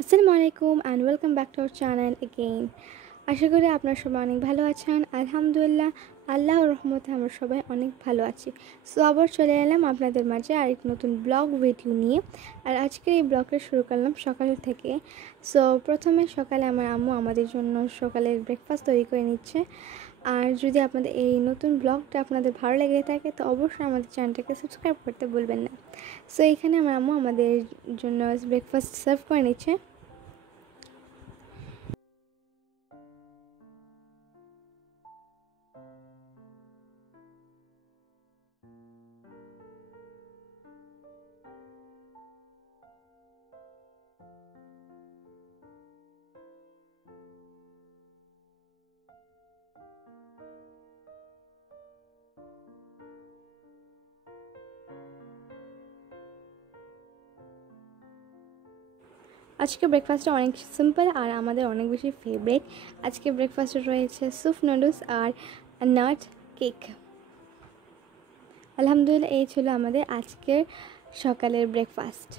আসসালামু আলাইকুম and welcome back to our channel again. আশা করি আপনারা সবাই অনেক ভালো আছেন। আলহামদুলিল্লাহ, আল্লাহর রহমতে আমরা সবাই অনেক ভালো আছি। সো আবার চলে এলাম আপনাদের মাঝে আরেক নতুন ব্লগ ভিডিও নিয়ে। আর আজকের এই ব্লগটা শুরু করলাম সকাল থেকে। সো প্রথমে সকালে আমার আম্মু আমাদের জন্য সকালের ব্রেকফাস্ট তৈরি করে নিচ্ছে। আর যদি আপনাদের এই নতুন ব্লগটা আপনাদের ভালো লেগে থাকে তো অবশ্যই আমাদের চ্যানেলটাকে সাবস্ক্রাইব করতে ভুলবেন না। সো এখানে আমার আম্মু আমাদের জন্য ব্রেকফাস্ট সার্ভ করে নিচ্ছে। আজকে ব্রেকফাস্টটা অনেক সিম্পল আর আমাদের অনেক বেশি ফেভারিট। আজকে ব্রেকফাস্টে রয়েছে স্যুপ নুডলস আর নাট কেক। আলহামদুলিল্লাহ, এই ছিল আমাদের আজকের সকালের ব্রেকফাস্ট।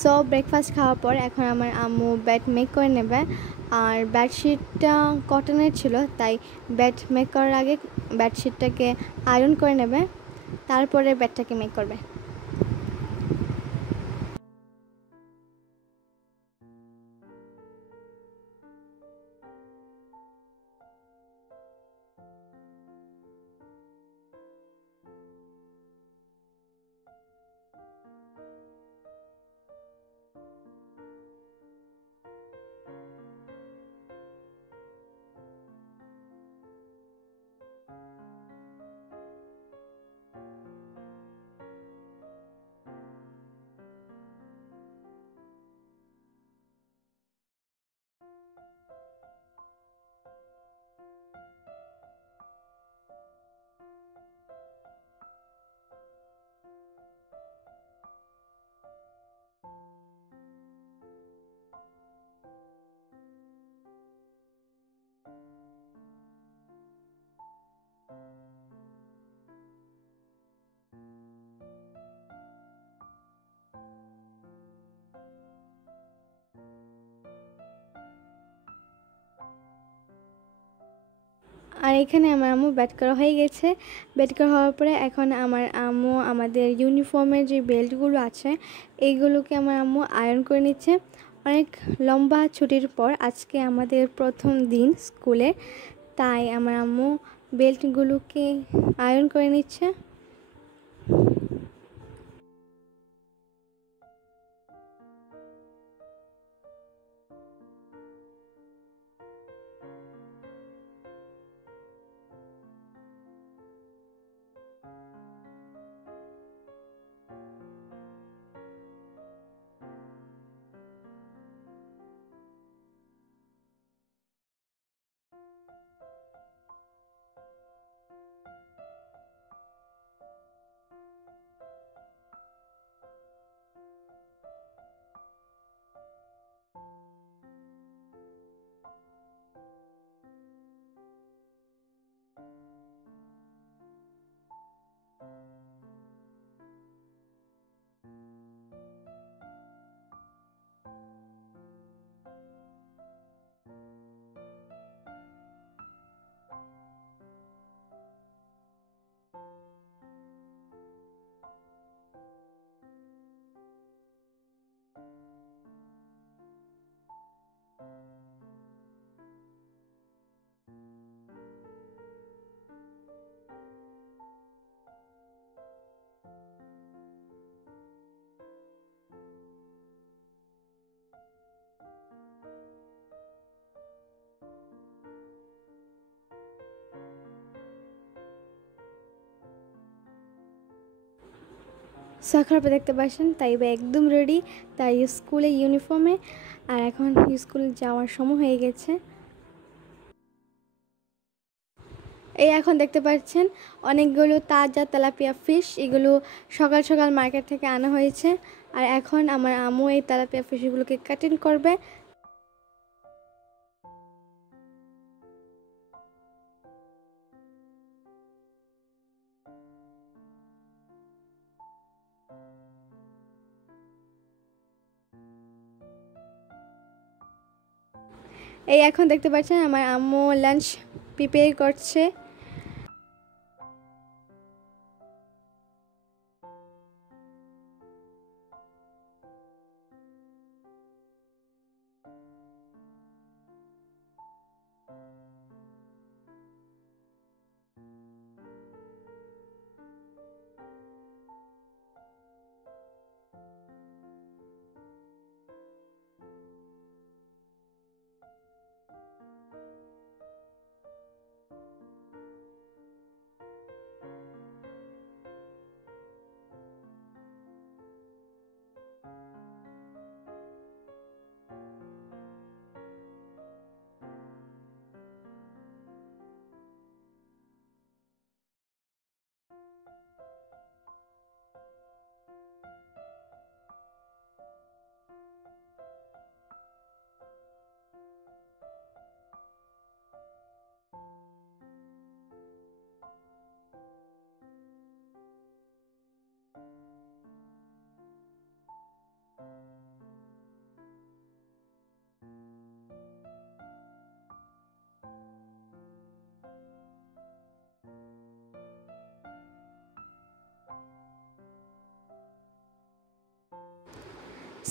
সো ব্রেকফাস্ট খাওয়ার পর এখন আমার আম্মু বেড মেক করে নেবে। আর বেডশিটটা কটনের ছিল, তাই বেড মেক করার আগে বেডশিটটাকে আয়রন করে নেবে, তারপরে বেডটাকে মেক করবে। আর এখানে আমার আম্মু বেড করা হয়ে গেছে। বেড করা হওয়ার পরে এখন আমার আম্মু আমাদের ইউনিফর্মের যে বেল্টগুলো আছে এইগুলোকে আমার আম্মু আয়রন করে নিচ্ছে। অনেক লম্বা ছুটির পর আজকে আমাদের প্রথম দিন স্কুলে, তাই আমার আম্মু বেল্টগুলোকে আয়রন করে নিচ্ছে। সো এখন আপনারা দেখতে পাচ্ছেন তাইবা একদম রেডি, তাই স্কুলে ইউনিফর্মে, আর এখন স্কুলে যাওয়ার সময় হয়ে গেছে। এই এখন দেখতে পাচ্ছেন অনেকগুলো তাজা তেলাপিয়া ফিশ, এগুলো সকাল সকাল মার্কেট থেকে আনা হয়েছে। আর এখন আমার আম্মু এই তেলাপিয়া ফিশগুলোকে কাটিং করবে। এই এখন দেখতে পাচ্ছেন আমার আম্মু লাঞ্চ প্রিপেয়ার করছে।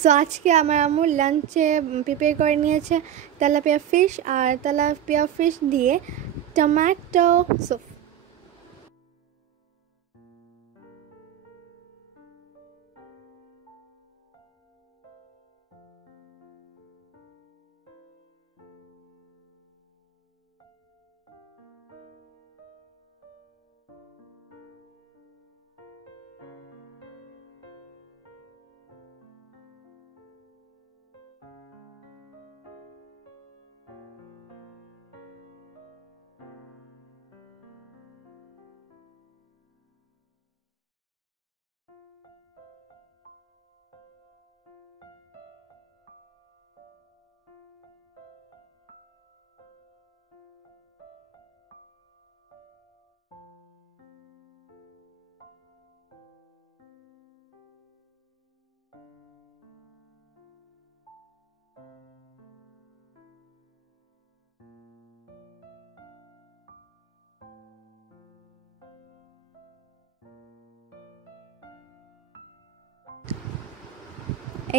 সো আজকে আমার আম্মু লাঞ্চে প্রিপেয়ার করে নিয়েছে তেলাপিয়া ফিশ, আর তেলাপিয়া ফিশ দিয়ে টমেটো স্যুপ।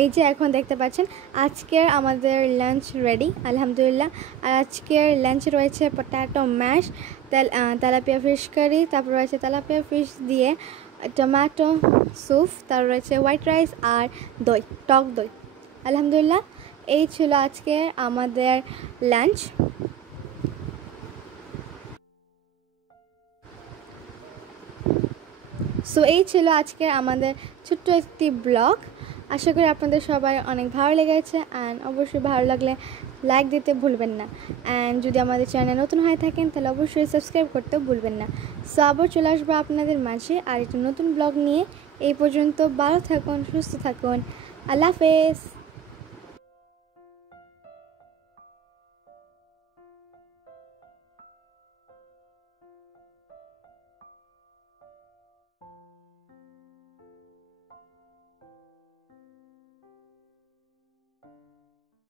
এই যে এখন দেখতে পাচ্ছেন আজকের আমাদের লাঞ্চ রেডি আলহামদুলিল্লাহ। আর আজকের লাঞ্চে রয়েছে potato mash, tilapia fish curry, তারপর রয়েছে তেলাপিয়া ফিশ দিয়ে টমেটো স্যুপ, তারপর রয়েছে হোয়াইট রাইস আর দই, টক দই। আলহামদুলিল্লাহ এই ছিল আজকে আমাদের লাঞ্চ। সো এই ছিল আজকের আমাদের ছোট্ট একটি ব্লগ। আশা করি আপনাদের সবাই অনেক ভালো লেগেছে, অ্যান্ড অবশ্যই ভালো লাগলে লাইক দিতে ভুলবেন না, অ্যান্ড যদি আমাদের চ্যানেল নতুন হয়ে থাকেন তাহলে অবশ্যই সাবস্ক্রাইব করতে ভুলবেন না। সো আবার চলে আসবো আপনাদের মাঝে আর একটি নতুন ব্লগ নিয়ে। এই পর্যন্ত ভালো থাকুন, সুস্থ থাকুন, আল্লাহ হাফেজ।